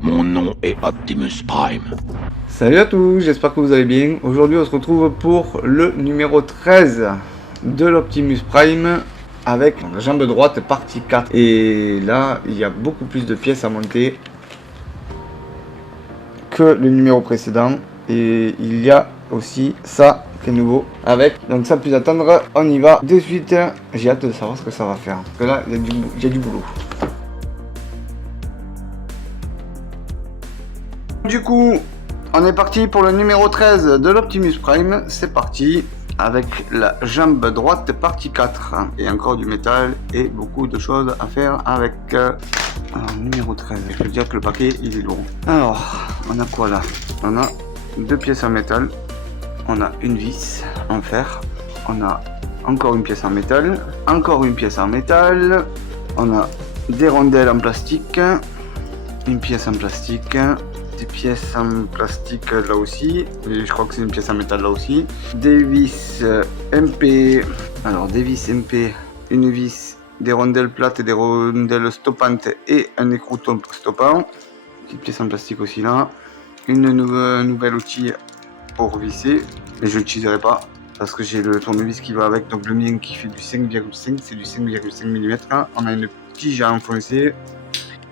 Mon nom est Optimus Prime. Salut à tous, j'espère que vous allez bien. Aujourd'hui on se retrouve pour le numéro 13 de l'Optimus Prime avec la jambe droite partie 4. Et là il y a beaucoup plus de pièces à monter que le numéro précédent. Et il y a aussi ça qui est nouveau avec. Donc sans plus attendre, on y va de suite. J'ai hâte de savoir ce que ça va faire. Parce que là il y a du boulot. Du coup, on est parti pour le numéro 13 de l'Optimus Prime. C'est parti avec la jambe droite partie 4. Et encore du métal et beaucoup de choses à faire avec numéro 13. Je veux dire que le paquet il est lourd. Alors, on a quoi là? On a deux pièces en métal. On a une vis en fer. On a encore une pièce en métal. Encore une pièce en métal. On a des rondelles en plastique. Une pièce en plastique. Des pièces en plastique là aussi, et je crois que c'est une pièce en métal là aussi. Des vis MP, alors des vis MP, une vis, des rondelles plates et des rondelles stoppantes et un écrou stoppant. Petite pièce en plastique aussi là. Une nouvelle outil pour visser, mais je l'utiliserai pas parce que j'ai le tournevis qui va avec, donc le mien qui fait du 5,5, c'est du 5,5 mm. On a une tige à enfoncer.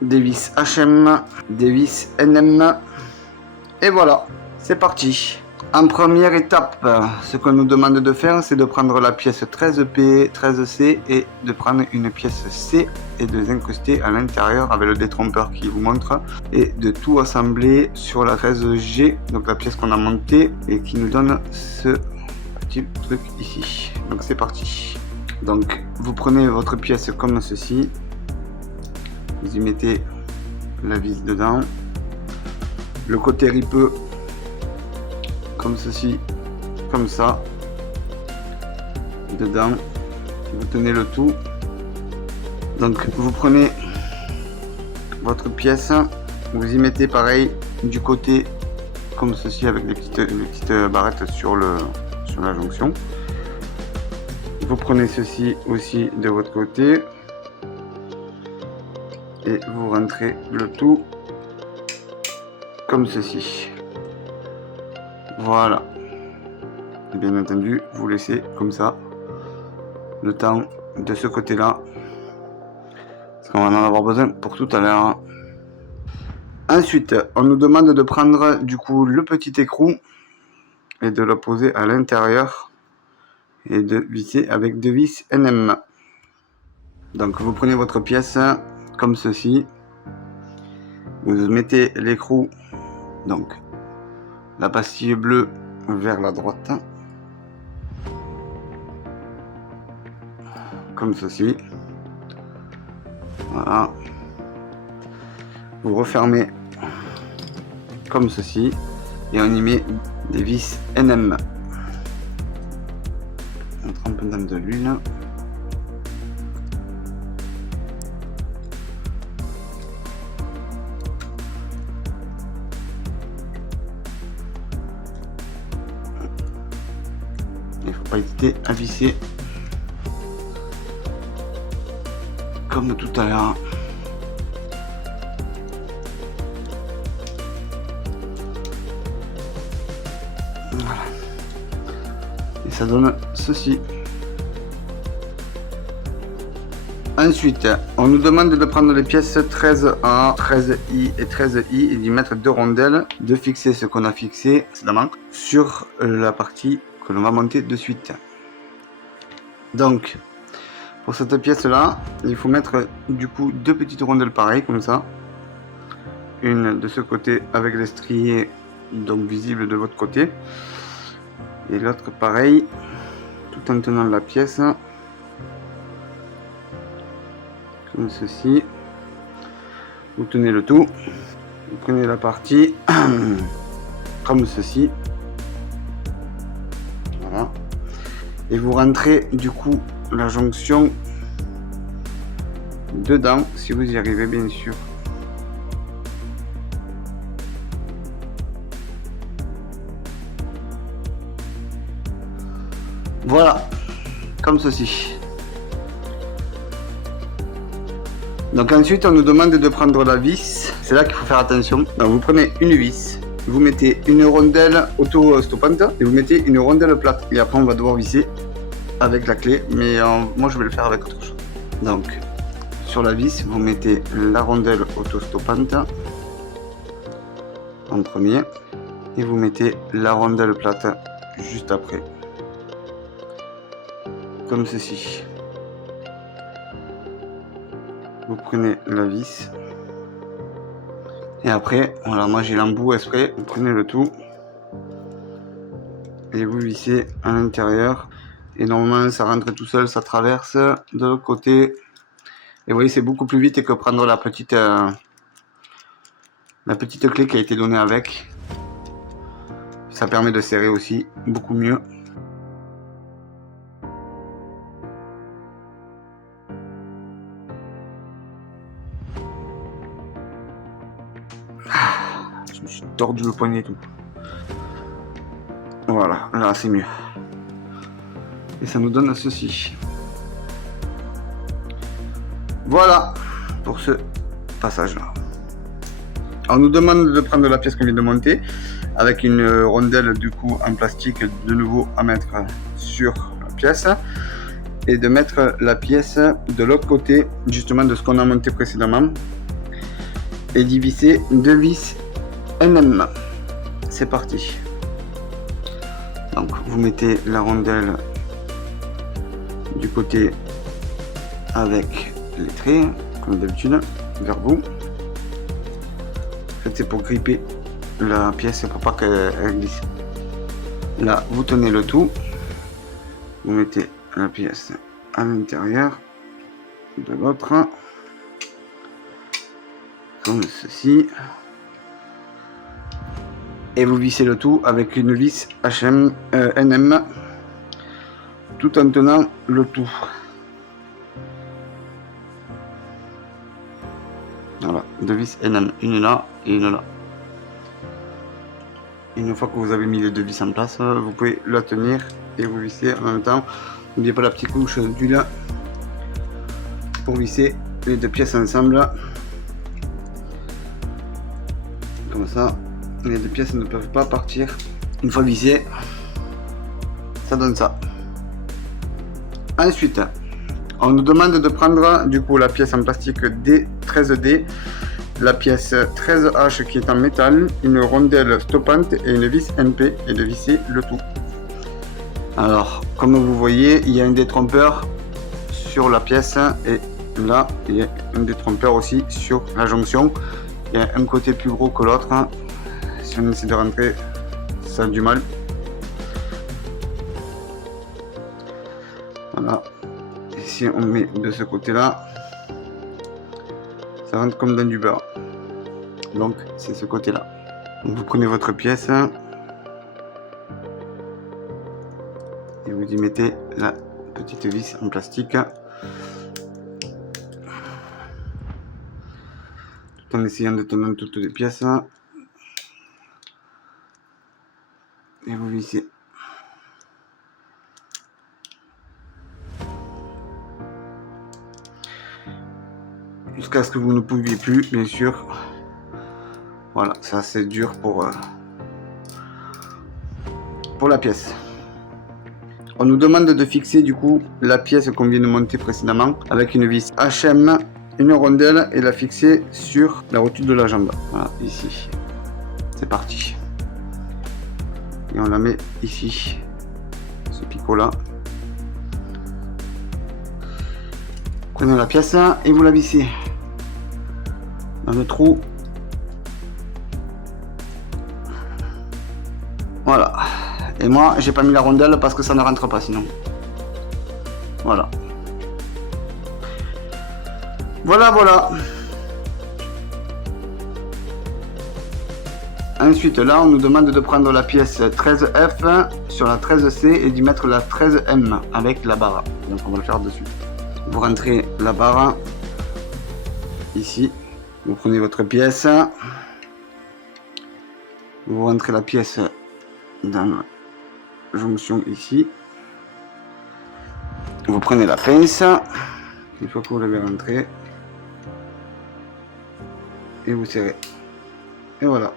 Des vis HM, des vis NM, et voilà, c'est parti. En première étape, ce qu'on nous demande de faire, c'est de prendre la pièce 13P, 13C et de prendre une pièce C et de les incruster à l'intérieur avec le détrompeur qui vous montre et de tout assembler sur la 13G, donc la pièce qu'on a montée et qui nous donne ce petit truc ici. Donc c'est parti. Donc vous prenez votre pièce comme ceci. Vous y mettez la vis dedans, le côté ripeux comme ceci, comme ça, dedans, vous tenez le tout. Donc vous prenez votre pièce, vous y mettez pareil du côté comme ceci avec les petites barrettes sur la jonction. Vous prenez ceci aussi de votre côté. Et vous rentrez le tout comme ceci. Voilà. Et bien entendu, vous laissez comme ça le temps de ce côté-là. Parce qu'on va en avoir besoin pour tout à l'heure. Ensuite, on nous demande de prendre du coup le petit écrou et de le poser à l'intérieur et de visser avec deux vis NM. Donc vous prenez votre pièce comme ceci, vous mettez l'écrou, donc la pastille bleue vers la droite, comme ceci, voilà, vous refermez comme ceci et on y met des vis NM, on trempe dans de l'huile. Il ne faut pas hésiter à visser comme tout à l'heure. Voilà. Et ça donne ceci. Ensuite, on nous demande de prendre les pièces 13A, 13I et 13I et d'y mettre deux rondelles, de fixer ce qu'on a fixé précédemment sur la partie que l'on va monter de suite. Donc, pour cette pièce là, il faut mettre du coup deux petites rondelles pareilles comme ça. Une de ce côté avec les striés donc visibles de votre côté. Et l'autre pareil, tout en tenant la pièce. Comme ceci. Vous tenez le tout. Vous prenez la partie comme ceci. Voilà. Et vous rentrez du coup la jonction dedans, si vous y arrivez bien sûr. Voilà, comme ceci. Donc ensuite on nous demande de prendre la vis, c'est là qu'il faut faire attention. Donc vous prenez une vis, vous mettez une rondelle auto-stoppante et vous mettez une rondelle plate. Et après on va devoir visser avec la clé, mais moi je vais le faire avec autre chose. Donc sur la vis, vous mettez la rondelle auto-stoppante en premier et vous mettez la rondelle plate juste après. Comme ceci. Vous prenez la vis et après, voilà, moi j'ai l'embout exprès, vous prenez le tout et vous vissez à l'intérieur et normalement ça rentre tout seul, ça traverse de l'autre côté et vous voyez c'est beaucoup plus vite que prendre la petite clé qui a été donnée avec. Ça permet de serrer aussi beaucoup mieux. Je me suis tordu le poignet et tout. Voilà, là c'est mieux. Et ça nous donne ceci. Voilà pour ce passage là. On nous demande de prendre la pièce qu'on vient de monter avec une rondelle du coup en plastique de nouveau à mettre sur la pièce et de mettre la pièce de l'autre côté justement de ce qu'on a monté précédemment et d'y visser deux vis NM. C'est parti. Donc vous mettez la rondelle du côté avec les traits comme d'habitude vers vous. En fait, c'est pour gripper la pièce pour pas qu'elle glisse. Là vous tenez le tout, vous mettez la pièce à l'intérieur de l'autre comme ceci et vous vissez le tout avec une vis NM tout en tenant le tout. Voilà, deux vis NM, une là et une là. Une fois que vous avez mis les deux vis en place, vous pouvez la tenir et vous vissez en même temps. N'oubliez pas la petite couche d'huile pour visser les deux pièces ensemble. Comme ça, les deux pièces ne peuvent pas partir. Une fois vissées, ça donne ça. Ensuite, on nous demande de prendre du coup la pièce en plastique D13D, la pièce 13H qui est en métal, une rondelle stoppante et une vis MP et de visser le tout. Alors, comme vous voyez, il y a un détrompeur sur la pièce et là, il y a un détrompeur aussi sur la jonction. Il y a un côté plus gros que l'autre. Si on essaie de rentrer, ça a du mal. Voilà. Et si on met de ce côté-là, ça rentre comme dans du beurre. Donc, c'est ce côté-là. Vous prenez votre pièce et vous y mettez la petite vis en plastique. Tout en essayant de tenir toutes les pièces. Et vous vissez. Jusqu'à ce que vous ne pouviez plus, bien sûr. Voilà, ça c'est dur pour la pièce. On nous demande de fixer du coup la pièce qu'on vient de monter précédemment avec une vis HM, une rondelle et la fixer sur la rotule de la jambe. Voilà, ici. C'est parti. Et on la met ici, ce picot là. Prenez la pièce et vous la vissez dans le trou. Voilà. Et moi j'ai pas mis la rondelle parce que ça ne rentre pas sinon. Voilà. Voilà. Ensuite là on nous demande de prendre la pièce 13F sur la 13C et d'y mettre la 13M avec la barre. Donc on va le faire dessus. Vous rentrez la barre ici, vous prenez votre pièce, vous rentrez la pièce dans la jonction ici, Vous prenez la pince, une fois que vous l'avez rentré, et vous serrez. Et voilà.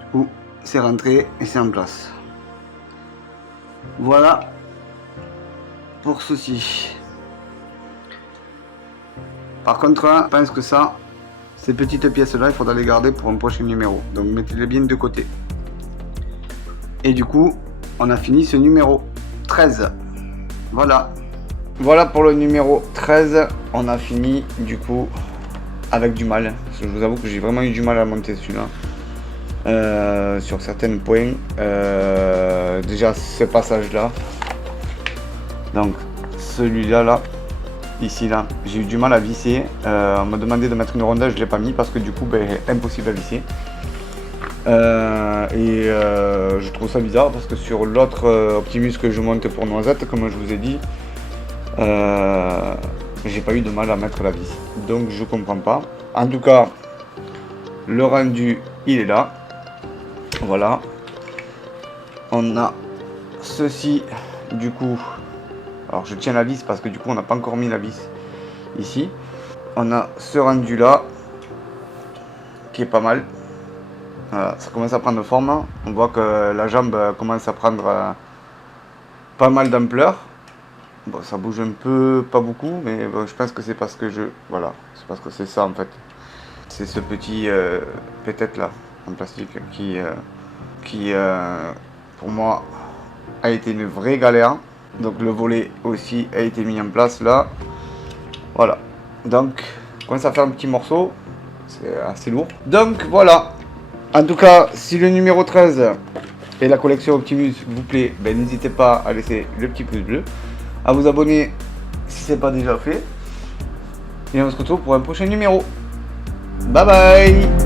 Du coup, c'est rentré et c'est en place. Voilà pour ceci. Par contre, je pense que ça, ces petites pièces-là, il faudra les garder pour un prochain numéro. Donc mettez-les bien de côté. Et du coup, on a fini ce numéro 13. Voilà. Voilà pour le numéro 13. On a fini du coup avec du mal. Parce que je vous avoue que j'ai vraiment eu du mal à monter celui-là. Sur certains points. Déjà ce passage-là. Donc celui-là, là. Ici là, j'ai eu du mal à visser. On m'a demandé de mettre une rondelle, je l'ai pas mis parce que du coup, impossible à visser. Je trouve ça bizarre parce que sur l'autre Optimus que je monte pour Noisette, comme je vous ai dit, j'ai pas eu de mal à mettre la vis. Donc je comprends pas. En tout cas, le rendu, il est là. Voilà. On a ceci, du coup. Alors je tiens la vis parce que du coup on n'a pas encore mis la vis ici. On a ce rendu là qui est pas mal. Voilà, ça commence à prendre forme. On voit que la jambe commence à prendre pas mal d'ampleur. Bon, ça bouge un peu, pas beaucoup, mais bon, je pense que c'est parce que voilà, c'est parce que c'est ça en fait. C'est ce petit peut-être là en plastique qui pour moi a été une vraie galère. Donc le volet aussi a été mis en place là. Voilà. Donc, quand ça fait un petit morceau, c'est assez lourd. Donc voilà. En tout cas, si le numéro 13 et la collection Optimus vous plaît, n'hésitez pas à laisser le petit pouce bleu, à vous abonner si ce n'est pas déjà fait. Et on se retrouve pour un prochain numéro. Bye bye.